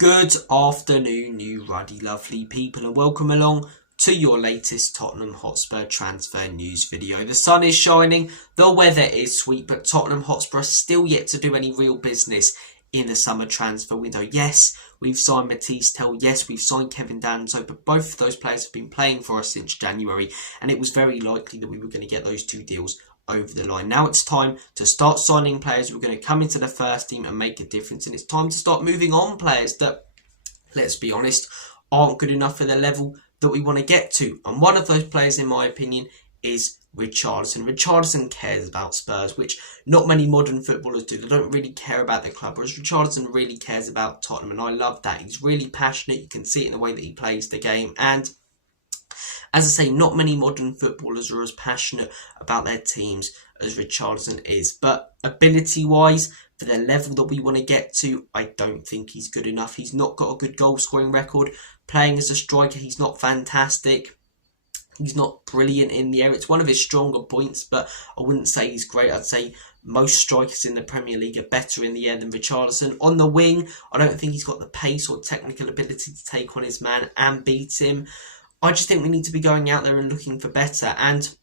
Good afternoon, you ruddy lovely people, and welcome along to your latest Tottenham Hotspur transfer news video. The sun is shining, the weather is sweet, but Tottenham Hotspur are still yet to do any real business in the summer transfer window. Yes, we've signed Matisse Tell, yes, we've signed Kevin Danso, but both of those players have been playing for us since January, and it was very likely that we were going to get those two deals over the line. Now it's time to start signing players who are going to come into the first team and make a difference, and it's time to start moving on players that, let's be honest, aren't good enough for the level that we want to get to. And one of those players, in my opinion, is Richarlison. Richarlison cares about Spurs, which not many modern footballers do. They don't really care about the club, whereas Richarlison really cares about Tottenham, and I love that. He's really passionate. You can see it in the way that he plays the game, and as I say, not many modern footballers are as passionate about their teams as Richarlison is. But ability-wise, for the level that we want to get to, I don't think he's good enough. He's not got a good goal-scoring record. Playing as a striker, he's not fantastic. He's not brilliant in the air. It's one of his stronger points, but I wouldn't say he's great. I'd say most strikers in the Premier League are better in the air than Richarlison. On the wing, I don't think he's got the pace or technical ability to take on his man and beat him. I just think we need to be going out there and looking for better, and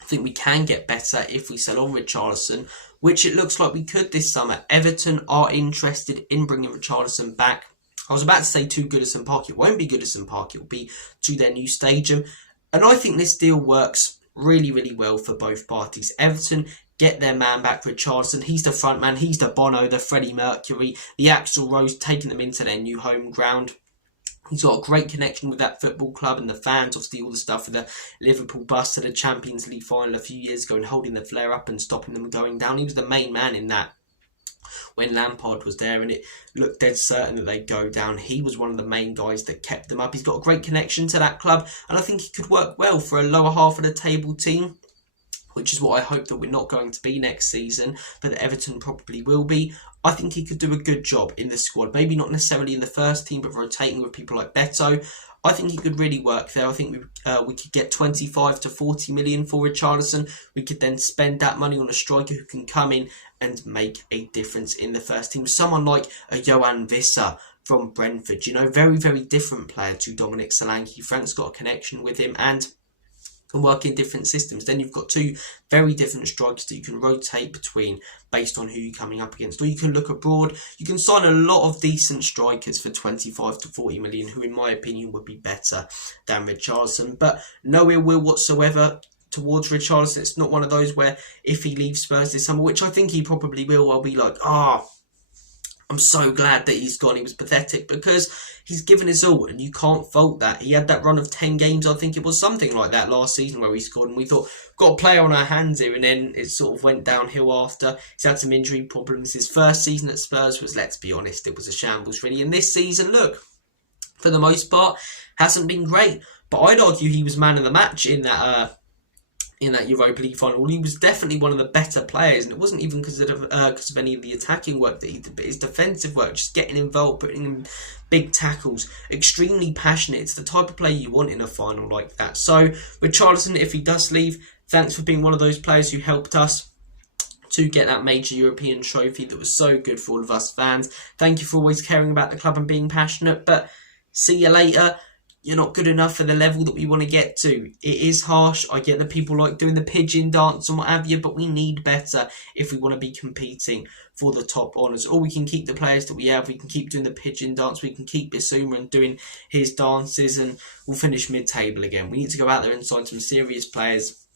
I think we can get better if we sell on Richarlison, which it looks like we could this summer. Everton are interested in bringing Richarlison back. I was about to say to Goodison Park. It won't be Goodison Park, it will be to their new stadium, and I think this deal works really, really well for both parties. Everton get their man back, Richarlison. He's the front man, he's the Bono, the Freddie Mercury, the Axl Rose, taking them into their new home ground. He's got a great connection with that football club and the fans. Obviously, all the stuff with the Liverpool bus to the Champions League final a few years ago and holding the flare up and stopping them going down. He was the main man in that when Lampard was there, and it looked dead certain that they'd go down. He was one of the main guys that kept them up. He's got a great connection to that club, and I think he could work well for a lower half of the table team, which is what I hope that we're not going to be next season, but that Everton probably will be. I think he could do a good job in the squad. Maybe not necessarily in the first team, but rotating with people like Beto. I think he could really work there. I think we could get 25 to 40 million for Richarlison. We could then spend that money on a striker who can come in and make a difference in the first team. Someone like a Johan Visser from Brentford. You know, very, very different player to Dominic Solanke. Frank's got a connection with him and can work in different systems. Then you've got two very different strikers that you can rotate between based on who you're coming up against. Or you can look abroad. You can sign a lot of decent strikers for 25 to 40 million, who in my opinion would be better than Richarlison. But no ill will whatsoever towards Richarlison. It's not one of those where if he leaves Spurs this summer, which I think he probably will, I'll be like, I'm so glad that he's gone. He was pathetic because he's given his all, and you can't fault that. He had that run of 10 games, I think it was something like that last season, where he scored, and we thought, got a player on our hands here, and then it sort of went downhill after. He's had some injury problems. His first season at Spurs was, let's be honest, it was a shambles really. And this season, look, for the most part, hasn't been great. But I'd argue he was man of the match in that Europa League final. He was definitely one of the better players, and it wasn't even because of any of the attacking work that he did, but his defensive work, just getting involved, putting in big tackles, extremely passionate. It's the type of player you want in a final like that. So Richarlison, if he does leave, thanks for being one of those players who helped us to get that major European trophy that was so good for all of us fans. Thank you for always caring about the club and being passionate, but see you later. You're not good enough for the level that we want to get to. It is harsh. I get that people like doing the pigeon dance and what have you, but we need better if we want to be competing for the top honours. Or we can keep the players that we have. We can keep doing the pigeon dance. We can keep Bissouma and doing his dances, and we'll finish mid-table again. We need to go out there and sign some serious players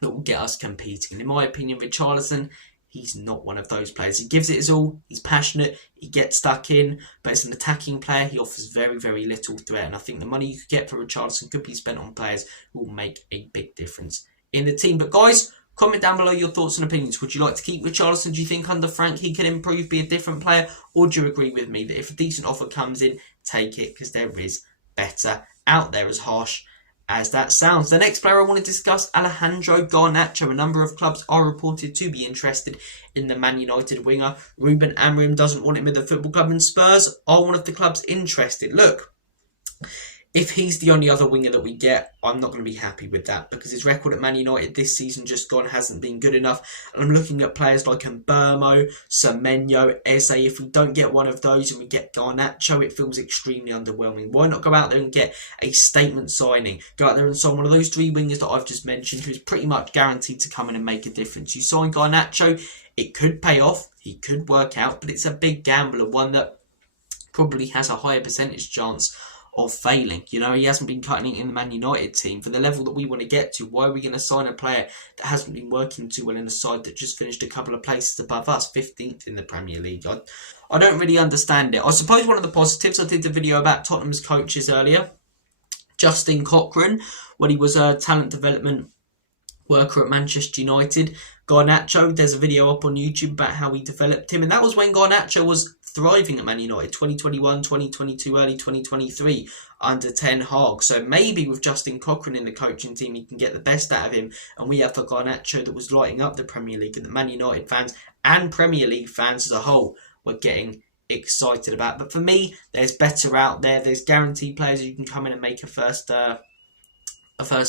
that will get us competing. And in my opinion, Richarlison, he's not one of those players. He gives it his all, he's passionate, he gets stuck in, but as an attacking player, he offers very, very little threat. And I think the money you could get for Richarlison could be spent on players who will make a big difference in the team. But guys, comment down below your thoughts and opinions. Would you like to keep Richarlison? Do you think under Frank he can improve, be a different player? Or do you agree with me that if a decent offer comes in, take it, because there is better out there, as harsh as that sounds? The next player I want to discuss, Everton Garnacho. A number of clubs are reported to be interested in the Man United winger. Ruben Amorim doesn't want him at the football club, and Spurs are one of the clubs interested. Look, If he's the only other winger that we get, I'm not going to be happy with that, because his record at Man United this season just gone hasn't been good enough. And I'm looking at players like Mbeumo, Semenyo, Eze. If we don't get one of those and we get Garnacho, it feels extremely underwhelming. Why not go out there and get a statement signing? Go out there and sign one of those three wingers that I've just mentioned, who's pretty much guaranteed to come in and make a difference. You sign Garnacho, it could pay off, he could work out, but it's a big gamble, and one that probably has a higher percentage chance of failing. You know, he hasn't been cutting it in the Man United team. For the level that we want to get to, why are we going to sign a player that hasn't been working too well in a side that just finished a couple of places above us, 15th in the Premier League? I don't really understand it. I suppose one of the positives, I did the video about Tottenham's coaches earlier, Justin Cochrane, when he was a talent development worker at Manchester United. Garnacho, there's a video up on YouTube about how he developed him, and that was when Garnacho was thriving at Man United, 2021, 2022, early 2023, under Ten Hag. So maybe with Justin Cochrane in the coaching team, he can get the best out of him, and we have the Garnacho that was lighting up the Premier League, and the Man United fans and Premier League fans as a whole were getting excited about. But for me, there's better out there. There's guaranteed players who can come in and make a first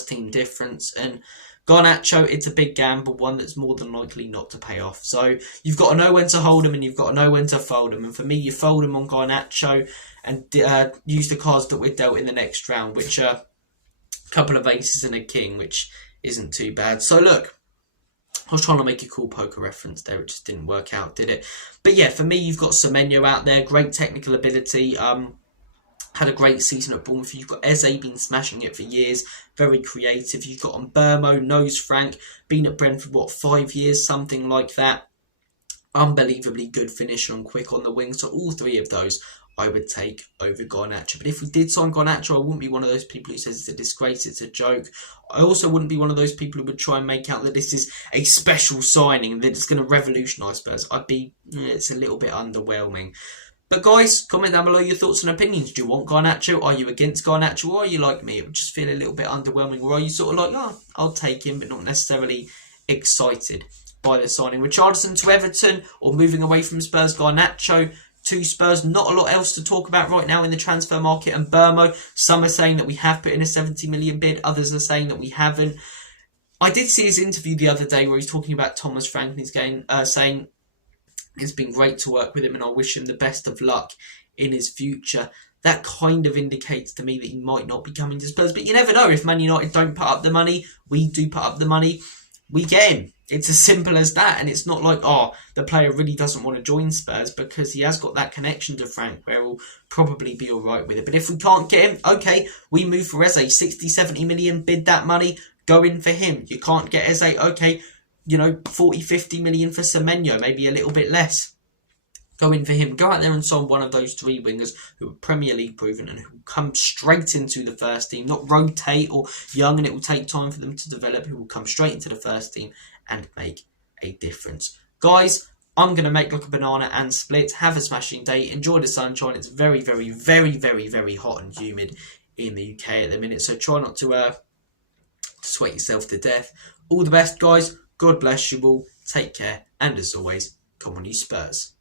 team difference, and Garnacho, it's a big gamble, one that's more than likely not to pay off. So you've got to know when to hold him and you've got to know when to fold him. And for me, you fold him on Garnacho and use the cards that we're dealt in the next round, which are a couple of aces and a king, which isn't too bad. So look, I was trying to make a cool poker reference there. It just didn't work out, did it? But yeah, for me, you've got Semenyo out there, great technical ability. Had a great season at Bournemouth. You've got Eze, been smashing it for years, very creative. You've got Mbeumo, knows Frank, been at Brentford, 5 years, something like that. Unbelievably good finisher and quick on the wing. So all three of those I would take over Garnacho. But if we did sign Garnacho, I wouldn't be one of those people who says it's a disgrace, it's a joke. I also wouldn't be one of those people who would try and make out that this is a special signing, that it's going to revolutionise Spurs. It's a little bit underwhelming. But guys, comment down below your thoughts and opinions. Do you want Garnacho? Are you against Garnacho? Or are you like me? It would just feel a little bit underwhelming. Or are you sort of like, oh, I'll take him, but not necessarily excited by the signing? Richarlison to Everton, or moving away from Spurs, Garnacho to Spurs. Not a lot else to talk about right now in the transfer market. And Mbeumo, some are saying that we have put in a 70 million bid. Others are saying that we haven't. I did see his interview the other day where he's talking about Thomas Frank and he's saying it's been great to work with him and I wish him the best of luck in his future. That kind of indicates to me that he might not be coming to Spurs. But you never know. If Man United don't put up the money, we do put up the money, we get him. It's as simple as that. And it's not like, oh, the player really doesn't want to join Spurs, because he has got that connection to Frank where he'll probably be all right with it. But if we can't get him, okay, we move for Eze. 60, 70 million, bid that money, go in for him. You can't get Eze, okay, 40, 50 million for Semenyo, maybe a little bit less. Go in for him. Go out there and sign one of those three wingers who are Premier League proven and who come straight into the first team, not rotate or young and it will take time for them to develop, who will come straight into the first team and make a difference. Guys, I'm going to make like a banana and split. Have a smashing day. Enjoy the sunshine. It's very, very, very, very, very hot and humid in the UK at the minute, so try not to sweat yourself to death. All the best, guys. God bless you all. Take care. And as always, come on you Spurs.